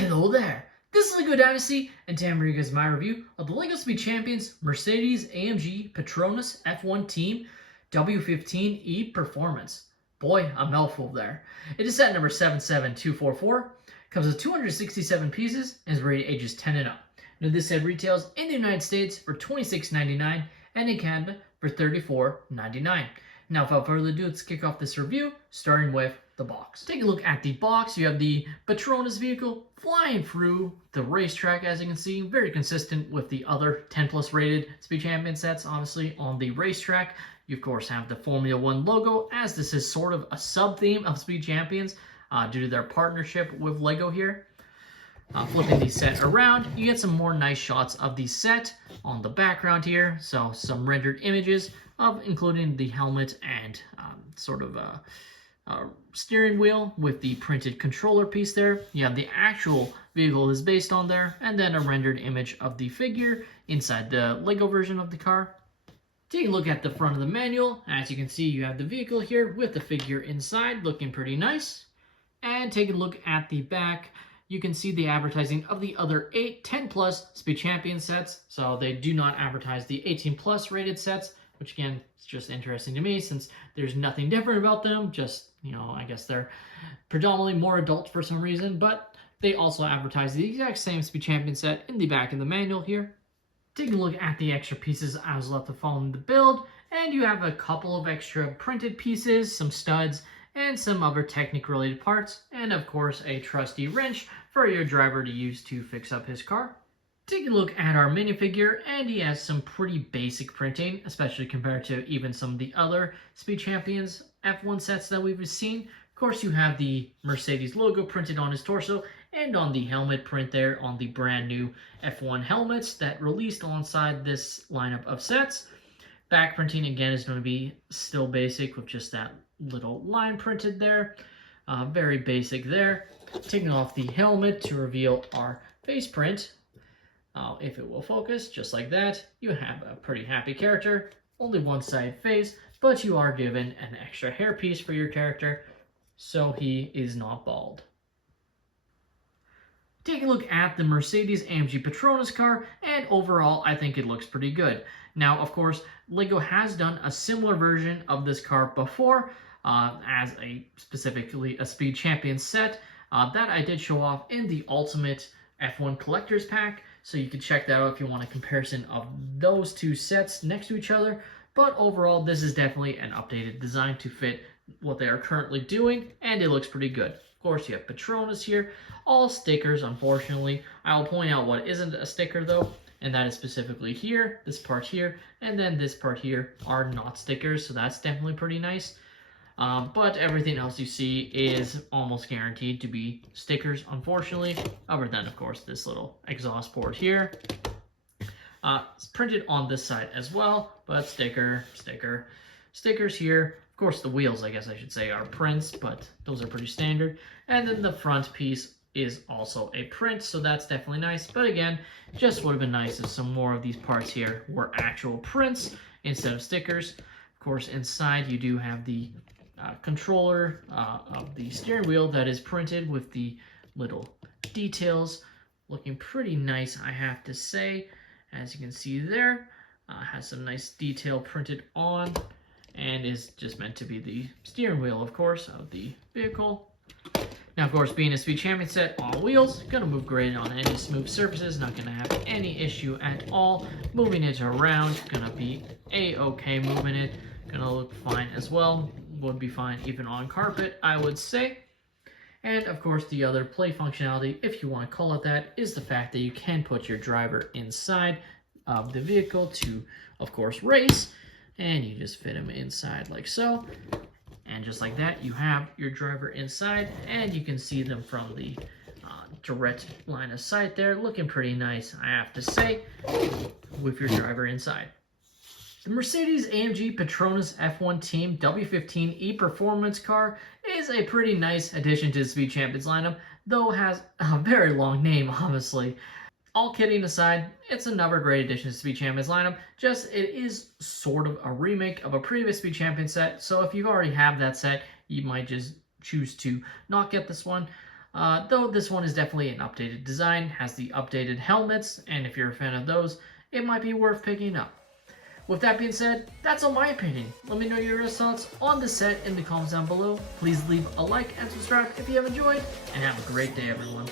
Hello there, this is LEGO Dynasty, and today I'm bringing you guys my review of the LEGO Speed Champions Mercedes AMG Petronas F1 Team W15 Performance. Boy, a mouthful there. It is set number 77244, comes with 267 pieces, and is rated ages 10 and up. Now this set retails in the United States for $26.99 and in Canada for $34.99. Now without further ado, let's kick off this review, starting with the box. Take a look at the box. You have the Petronas vehicle flying through the racetrack, as you can see, very consistent with the other 10 plus rated Speed Champion sets. Obviously on the racetrack you of course have the Formula 1 logo, as this is sort of a sub-theme of Speed Champions due to their partnership with LEGO here. Flipping the set around, you get some more nice shots of the set on the background here. So some rendered images of including the helmet and sort of a steering wheel with the printed controller piece there. You have the actual vehicle is based on there, and then a rendered image of the figure inside the LEGO version of the car. Taking a look at the front of the manual, as you can see, you have the vehicle here with the figure inside, looking pretty nice. And taking a look at the back, you can see the advertising of the other 10 plus Speed Champion sets. So they do not advertise the 18 plus rated sets, which again is just interesting to me since there's nothing different about them. Just, you know, I guess they're predominantly more adult for some reason, but they also advertise the exact same Speed Champion set in the back of the manual here. Taking a look at the extra pieces I was left to following the build, and you have a couple of extra printed pieces, some studs, and some other Technic related parts, and of course a trusty wrench for your driver to use to fix up his car. Take a look at our minifigure, and he has some pretty basic printing, especially compared to even some of the other Speed Champions F1 sets that we've seen. Of course, you have the Mercedes logo printed on his torso and on the helmet print there on the brand new F1 helmets that released alongside this lineup of sets. Back printing again is going to be still basic with just that little line printed there. Very basic there. Taking off the helmet to reveal our face print. If it will focus, just like that, you have a pretty happy character. Only one side face, but you are given an extra hairpiece for your character, so he is not bald. Take a look at the Mercedes AMG Petronas car, and overall I think it looks pretty good. Now of course LEGO has done a similar version of this car before as specifically a Speed Champion set that I did show off in the Ultimate F1 Collector's Pack, so you can check that out if you want a comparison of those two sets next to each other. But overall this is definitely an updated design to fit what they are currently doing, and it looks pretty good. Of course, you have Petronas here, all stickers, unfortunately. I will point out what isn't a sticker though, and that is specifically here, this part here, and then this part here are not stickers, so that's definitely pretty nice. But everything else you see is almost guaranteed to be stickers, unfortunately, other than, of course, this little exhaust port here. It's printed on this side as well, but stickers here. Of course, the wheels, I guess I should say, are prints, but those are pretty standard. And then the front piece is also a print, so that's definitely nice. But again, just would have been nice if some more of these parts here were actual prints instead of stickers. Of course, inside you do have the controller of the steering wheel that is printed with the little details. Looking pretty nice, I have to say. As you can see there, has some nice detail printed on, and is just meant to be the steering wheel, of course, of the vehicle. Now, of course, being a Speed Champion set, all wheels, gonna move great on any smooth surfaces, not gonna have any issue at all. Moving it around, gonna be a-okay moving it, gonna look fine as well. Would be fine even on carpet, I would say. And of course, the other play functionality, if you want to call it that, is the fact that you can put your driver inside of the vehicle to, of course, race. And you just fit him inside like so. And just like that, you have your driver inside, and you can see them from the direct line of sight there. Looking pretty nice, I have to say, with your driver inside. The Mercedes AMG Petronas F1 Team W15 Performance car is a pretty nice addition to the Speed Champions lineup, though has a very long name, obviously. All kidding aside, it's another great addition to the Speed Champions lineup, just it is sort of a remake of a previous Speed Champions set, so if you already have that set, you might just choose to not get this one. though this one is definitely an updated design, has the updated helmets, and if you're a fan of those, it might be worth picking up. With that being said, that's all my opinion. Let me know your thoughts on the set in the comments down below. Please leave a like and subscribe if you have enjoyed, and have a great day, everyone.